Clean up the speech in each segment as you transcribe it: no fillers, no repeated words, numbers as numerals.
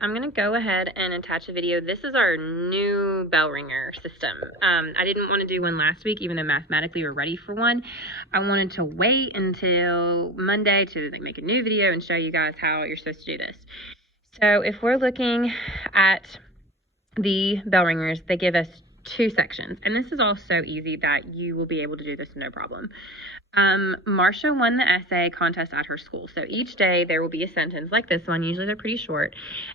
I'm going to go ahead and attach a video. This is our new bell ringer system. I didn't want to do one last week, even though mathematically we're ready for one. I wanted to wait until Monday to make a new video and show you guys how you're supposed to do this. So if we're looking at the bell ringers, they give us 2 sections, and this is all so easy that you will be able to do this no problem. Marcia won the essay contest at her school. So each day there will be a sentence like this one. Usually they're pretty short,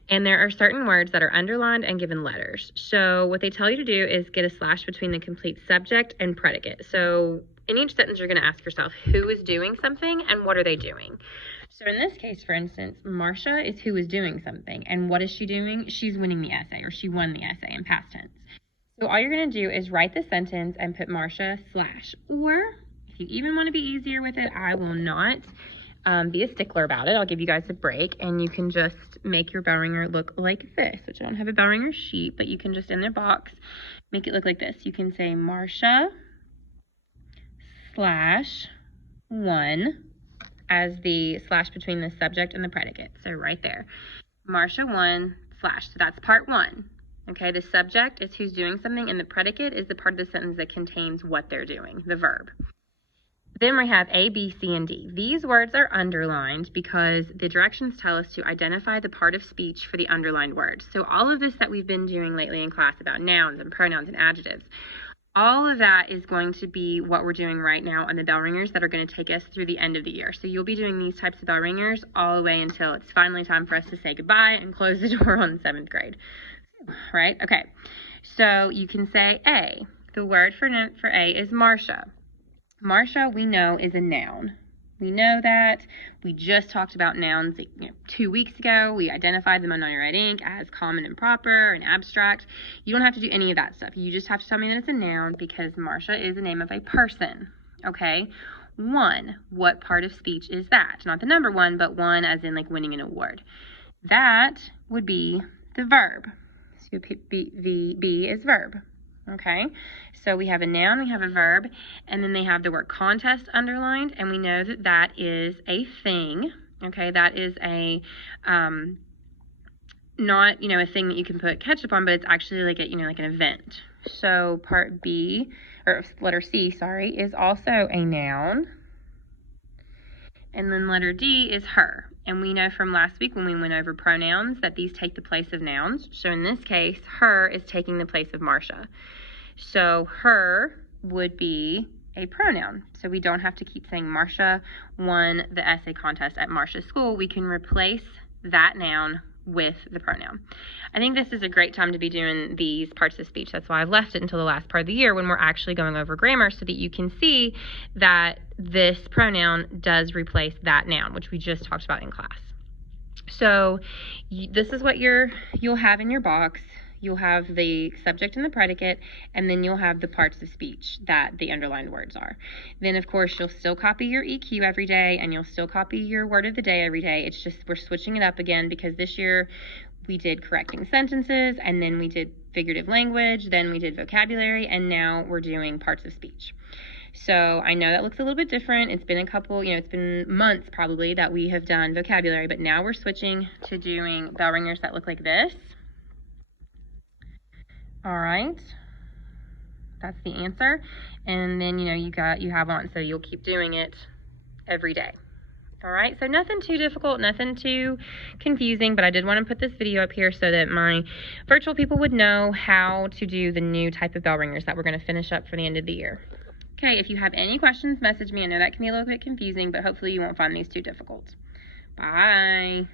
and there are certain words that are underlined and given letters. So what they tell you to do is get a slash between the complete subject and predicate. So in each sentence you're going to ask yourself who is doing something and what are they doing. So in this case, for instance, Marcia is who is doing something, and what is she doing? She's winning the essay, or she won the essay in past tense. So all you're going to do is write the sentence and put Marcia slash, or if you even want to be easier with it, I will not be a stickler about it. I'll give you guys a break, and you can just make your bell ringer look like this, which I don't have a bell ringer sheet, but you can just in their box make it look like this. You can say Marcia slash 1 as the slash between the subject and the predicate. So right there, Marcia 1 slash. So that's part 1. Okay, the subject is who's doing something, and the predicate is the part of the sentence that contains what they're doing, the verb. Then we have A, B, C, and D. These words are underlined because the directions tell us to identify the part of speech for the underlined words. So all of this that we've been doing lately in class about nouns and pronouns and adjectives, all of that is going to be what we're doing right now on the bell ringers that are going to take us through the end of the year. So you'll be doing these types of bell ringers all the way until it's finally time for us to say goodbye and close the door on 7th grade. Right? Okay. So you can say A. The word for A is Marcia. Marcia, we know, is a noun. We know that. We just talked about nouns 2 weeks ago. We identified them on your red ink as common and proper and abstract. You don't have to do any of that stuff. You just have to tell me that it's a noun because Marcia is the name of a person. Okay? 1. What part of speech is that? Not the number 1, but 1 as in like winning an award. That would be the verb. So B is verb. Okay, so we have a noun, we have a verb, and then they have the word contest underlined, and we know that that is a thing. Okay, that is a not a thing that you can put ketchup on, but it's actually like a like an event. So part B, or letter C, sorry, is also a noun, and then letter D is her. And we know from last week when we went over pronouns that these take the place of nouns. So in this case, her is taking the place of Marcia. So her would be a pronoun. So we don't have to keep saying Marcia won the essay contest at Marcia's school. We can replace that noun with the pronoun. I think this is a great time to be doing these parts of speech. That's why I've left it until the last part of the year when we're actually going over grammar so that you can see that this pronoun does replace that noun, which we just talked about in class. So this is what you'll have in your box. You'll have the subject and the predicate, and then you'll have the parts of speech that the underlined words are. Then, of course, you'll still copy your EQ every day, and you'll still copy your word of the day every day. It's just we're switching it up again because this year we did correcting sentences, and then we did figurative language, then we did vocabulary, and now we're doing parts of speech. So I know that looks a little bit different. It's been a couple, it's been months probably that we have done vocabulary, but now we're switching to doing bell ringers that look like this. All right, that's the answer. And then, you have on, so you'll keep doing it every day. All right, so nothing too difficult, nothing too confusing, but I did want to put this video up here so that my virtual people would know how to do the new type of bell ringers that we're going to finish up for the end of the year. Okay, if you have any questions, message me. I know that can be a little bit confusing, but hopefully you won't find these too difficult. Bye.